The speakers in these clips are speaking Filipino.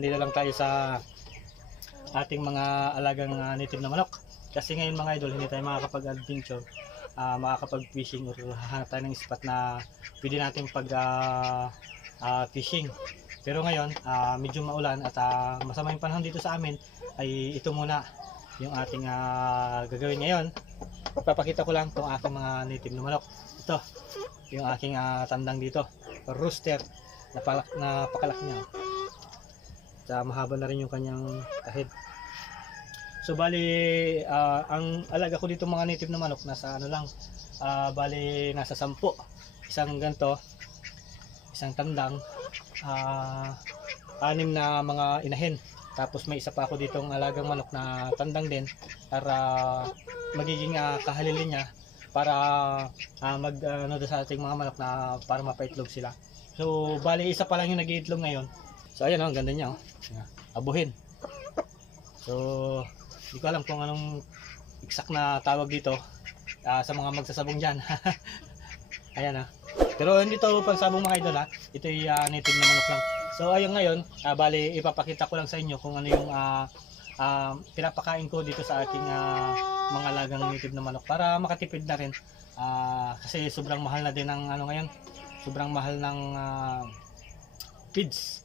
Nandito lang tayo sa ating mga alagang uh, native na manok. Kasi ngayon mga idol, hindi tayo makakapag-adventure, ah, makakapag-fishing or hahanap tayo ng spot na pwede natin pag ah, ah, fishing. Pero ngayon, ah, medyo maulan at ah, masama yung panahon dito sa amin, ay ito muna yung ating ah, gagawin ngayon. Papakita ko lang itong aking mga native na manok. Ito, yung aking ah, tandang dito, rooster, napalak, napakalak niya. Ah, mahaba na rin yung kanyang kahid. So bali ah, ang alaga ko dito mga native na manok nasa ano lang ah, bali nasa sampo. Isang ganto, isang tandang, ah, anim na mga inahin. Tapos may isa pa ako ditong alagang manok na tandang din para magiging ah, kahalili niya para ah, mag ano doon sa ating mga manok na para mapaitlog sila. So bali isa pa lang yung nag-iitlog ngayon. So ayan oh, ang ganda niya oh. Abuhin. So hindi ko alam kung anong exact na tawag dito ah, sa mga magsasabong dyan. Ayan ah. Pero hindi to pagsabong mga idol ha. Ito ay ah, native na manok lang. So ayun ngayon, ah, bali ipapakita ko lang sa inyo kung ano yung ah, ah, pinapakain ko dito sa aking ah, mga lagang native na manok para makatipid na rin. Ah, kasi sobrang mahal na din ng ano ngayon. Sobrang mahal ng ah, feeds.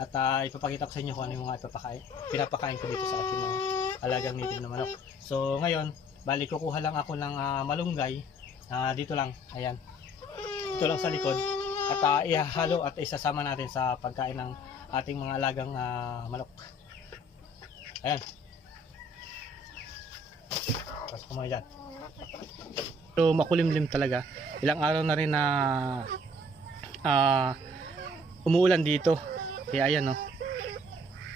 At ah, ipapakita ko sa inyo kung ano yung mga ipapakain, pinapakain ko dito sa aking mga alagang native na manok. So ngayon, bali kukuha lang ako ng ah, malunggay ah, dito lang, ayan. Dito lang sa likod at ah, ihahalo at isasama natin sa pagkain ng ating mga alagang ah, manok. Ayan. Ko mga dyan. So makulimlim talaga. Ilang araw na rin na ah, umuulan dito. Kaya ayan no.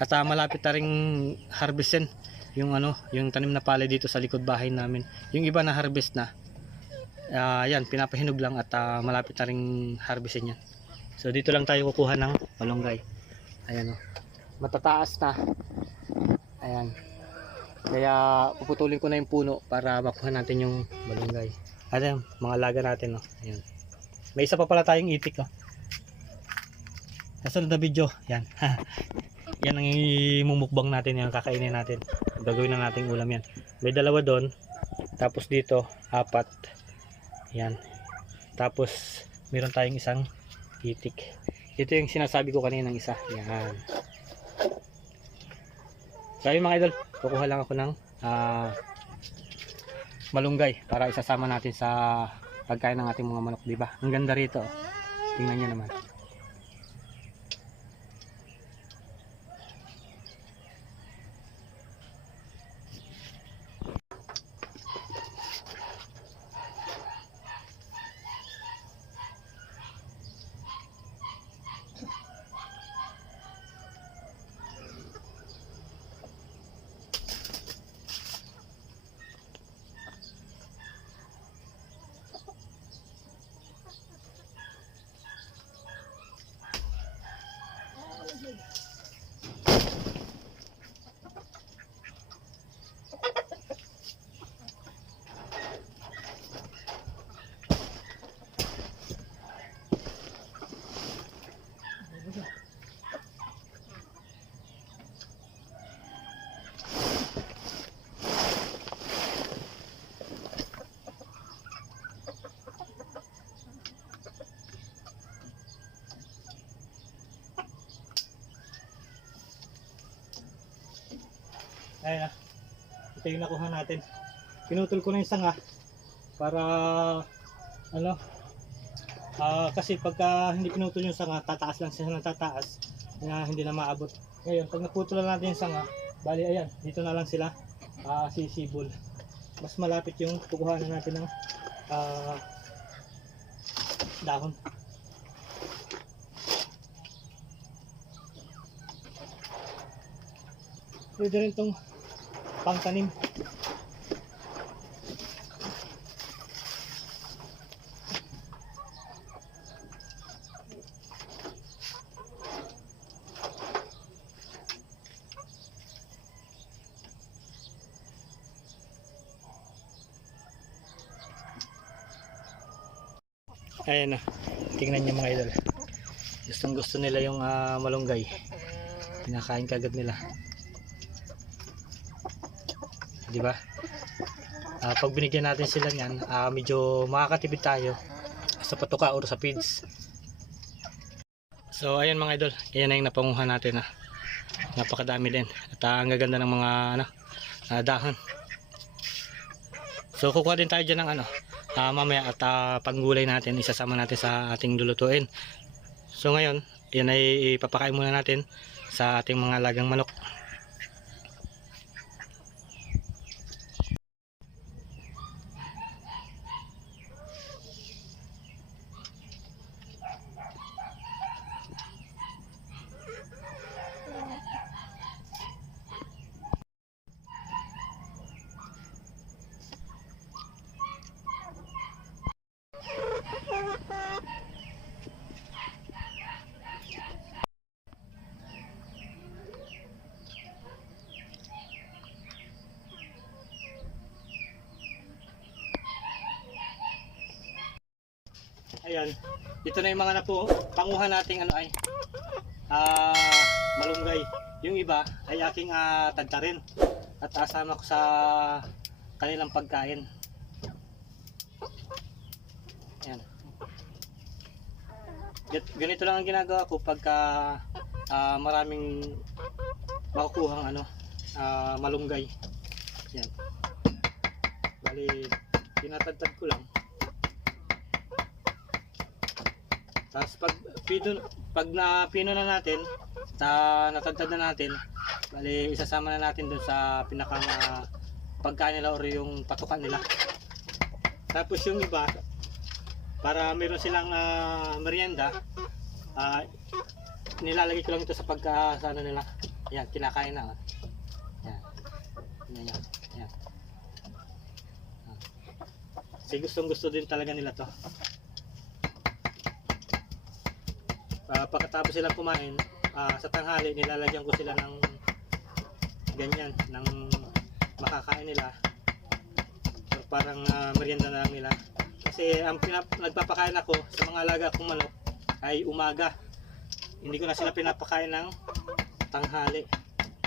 At ah, malapit na ring harvestin yung ano, yung tanim na palay dito sa likod bahay namin. Yung iba na harvest na. Ah, yan, pinapahinog lang at ah, malapit na ring harvestin yan. So dito lang tayo kukuha ng malunggay. Ayan oh. Matataas na. Ayan. Kaya puputulin ko na yung puno para makuha natin yung malunggay. Ayan, mga laga natin oh. Ayan. May isa pa pala tayong itik oh. Sa sunod na video, yan. yan ang imumukbang natin, yung kakainin natin. Gagawin na nating ulam yan. May dalawa doon. Tapos dito, apat. Yan. Tapos, meron tayong isang itik. Ito yung sinasabi ko kanina ng isa. Yan. So ayun mga idol, kukuha lang ako ng ah, malunggay para isasama natin sa pagkain ng ating mga manok, di ba? Ang ganda rito. Tingnan niyo naman. Ayan na. Ito yung nakuha natin. Pinutol ko na yung sanga para ano ah kasi pagka hindi pinutol yung sanga tataas lang siya ng tataas na hindi na maabot. Ngayon pag naputol na natin yung sanga bali ayan dito na lang sila ah sisibol. Mas malapit yung kukuhanan natin ng ah dahon. Pwede rin itong pangtanim. Ayan na. Tingnan niyo mga idol. Gusto Gustong gusto nila yung ah, malunggay. Pinakain kagad nila. Di ba? Ah, pag binigyan natin sila niyan, ah, medyo makakatipid tayo sa patuka or sa feeds. So ayan mga idol, yan na yung napanguhan natin na. Napakadami din. At ah, ang gaganda ng mga ano, ah, dahon. So kukuha din tayo dyan ng ano, ah, mamaya at ah, panggulay natin, isasama natin sa ating lulutuin. So ngayon, yan ay ipapakain muna natin sa ating mga lagang manok. Ayan. Ito na yung mga napo, panguhan nating ano ay ah malunggay. Yung iba ay aking ah, tagtarin at asama ko sa kanilang pagkain. Ayan. Gan- Ganito lang ang ginagawa ko pagka ah, maraming makukuhang ano ah, malunggay. Yan. Bali, tinatagtad ko lang. Tapos pag pino, pag na pino na natin, ta natagtad na natin, bali isasama na natin dun sa pinakang ah, pagkain nila or yung patukan nila. Tapos yung iba, para meron silang ah, merienda, ah, nilalagay ko lang ito sa pagka sa ano nila. Yan, kinakain na. Yan. Yan, yan. yan. Kasi gustong gusto din talaga nila to. Ah, pagkatapos silang kumain, ah, sa tanghali nilalagyan ko sila ng ganyan, ng makakain nila. Or parang ah, merienda na lang nila. Kasi ang pinap nagpapakain ako sa mga alaga kong manok ay umaga. Hindi ko na sila pinapakain ng tanghali.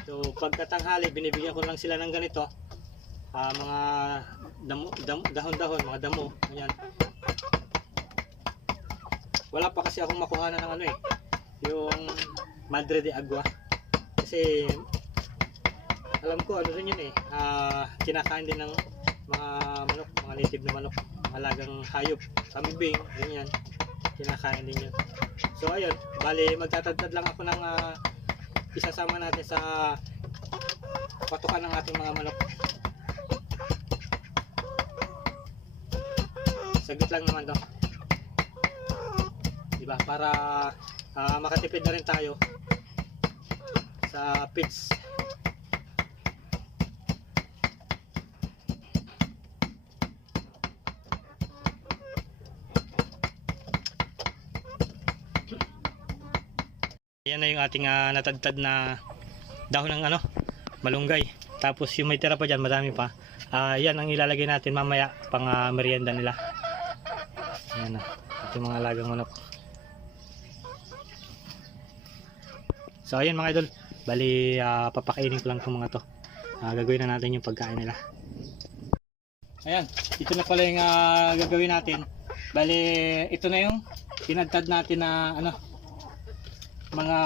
So pagka tanghali, binibigyan ko lang sila ng ganito. ah, mga damo, dam, dahon-dahon, mga damo. Ganyan wala pa kasi akong makuha ng ano eh yung Madre de Agua. Kasi alam ko ano rin yun eh ah, kinakain din ng mga manok mga native na manok mga lagang hayop kambing ganyan. Kinakain din yun. So ayun bali magtatadtad lang ako ng ah, isasama natin sa patukan ng ating mga manok. Saglit lang naman to diba? Para ah, makatipid na rin tayo sa pits. Yan na yung ating ah, natagtad na dahon ng ano malunggay. Tapos yung may tira pa dyan madami pa. Ah, yan ang ilalagay natin mamaya pang ah, merienda nila. Yan na ating mga alagang manok So ayun mga idol, bali ah, papakainin ko lang itong mga to. Ah, gagawin na natin yung pagkain nila. Ayan, ito na pala yung ah, gagawin natin. Bali, ito na yung tinadtad natin na ano, mga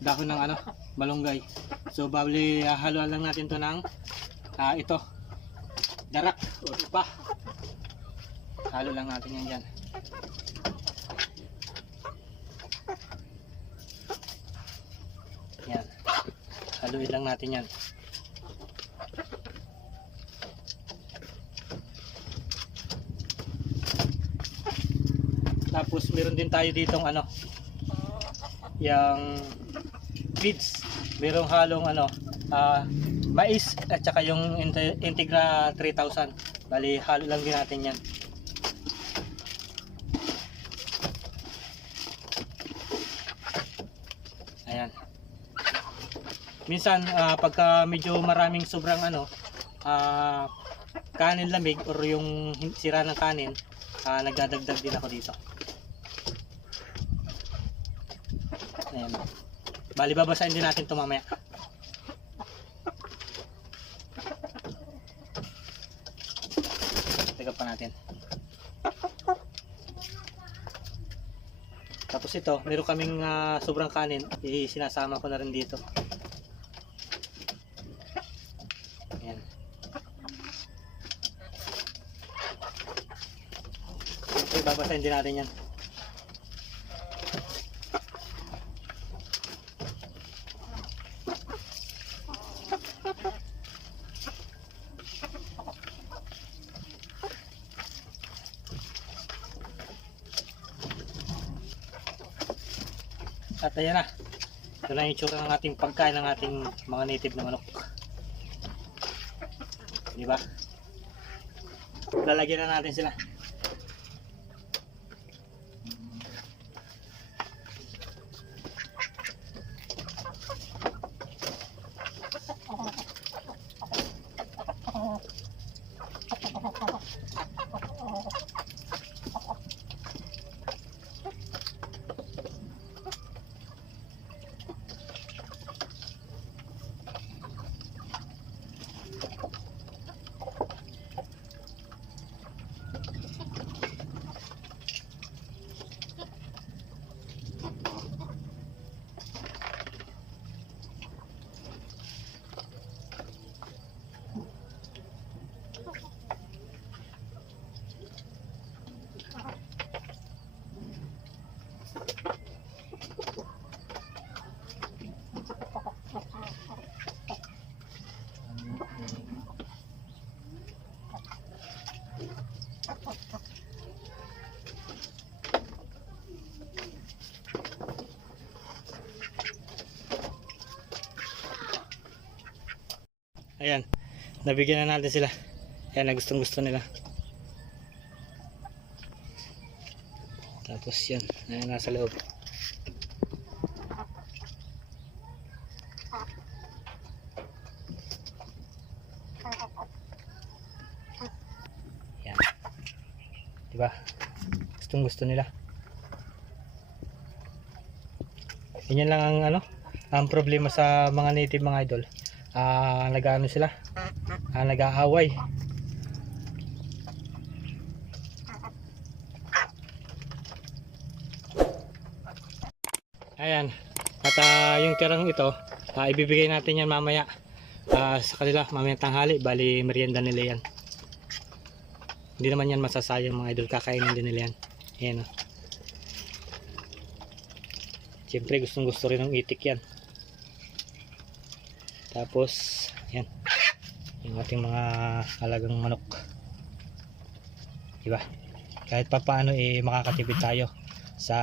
dahon ng ano, malunggay. So bali, ah, haluan lang natin to ng ah, ito, darak o ipa. Halo lang natin yan dyan. Yan. Haluin lang natin yan. Tapos meron din tayo ditong ano, yung feeds. Merong halong ano, ah, mais at saka yung Inte- Integra 3000. Bali, halo lang din natin yan. Ayan. Minsan ah, pagka medyo maraming sobrang ano, ah, kanin lamig or yung sira ng kanin, ah, nagdadagdag din ako dito. Bali, babasahin din natin ito mamaya. Teka pa natin. Tapos ito, meron kaming ah, sobrang kanin. Eh, sinasama ko na rin dito. Ayan. Babasahin din natin yan. At ayan na. Ito na yung itsura ng ating pagkain ng ating mga native na manok. Di ba? Lalagyan na natin sila. Ayan. Nabigyan na natin sila. Ayan na gustong gusto nila. Tapos yan. Ayan nasa loob. Yan. Diba? Gustong gusto nila. Ganyan lang ang ano, ang problema sa mga native mga idol ah nag-ano sila? Ah, nag-aaway. Ayan. At ah, yung tirang ito ah, ibibigay natin yan mamaya ah, sa kanila mamaya tanghali. Bali merienda nila yan. Hindi naman yan masasayang mga idol. Kakainin din nila yan. Ayan o siyempre gustong gusto rin ng itik yan tapos, yan. Yung ating mga alagang manok. Diba? Kahit pa paano eh makakatipid tayo sa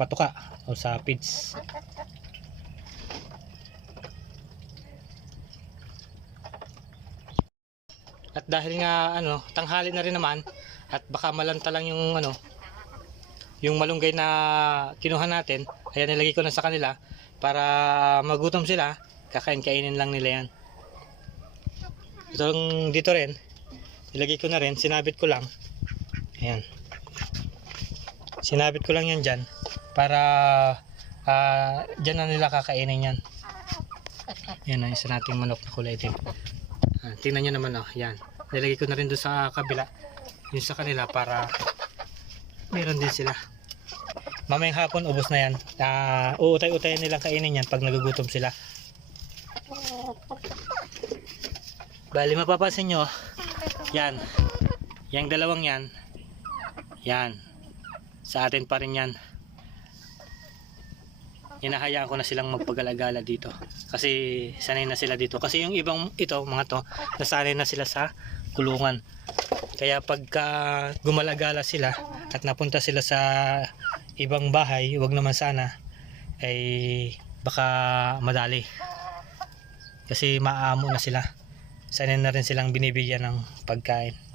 patuka o sa feeds. At dahil nga ano, tanghali na rin naman at baka malanta lang yung ano, yung malunggay na kinuha natin, ayan nilagay ko na sa kanila para magutom sila kakain-kainin lang nila yan. Itong dito rin. Ilagay ko na rin. Sinabit ko lang. Ayan. Sinabit ko lang yan dyan para uh, dyan na nila kakainin yan. Yan ang isa nating manok na kulay itim ah, tingnan nyo naman oh, yan nilagay ko na rin doon sa kabila. Yun sa kanila para meron din sila. Mamayang hapon ubos na yan. Uh, uutay-utayan nilang kainin yan pag nagugutom sila Bali mapapansin nyo, yan. Yang dalawang yan. Yan. Sa atin pa rin yan. Hinahayaan ko na silang magpagalagala dito. Kasi sanay na sila dito. Kasi yung ibang ito, mga to, nasanay na sila sa kulungan. Kaya pagka gumalagala sila at napunta sila sa ibang bahay, wag naman sana, ay baka madali. Kasi maamo na sila. Sanay na rin silang binibigyan ng pagkain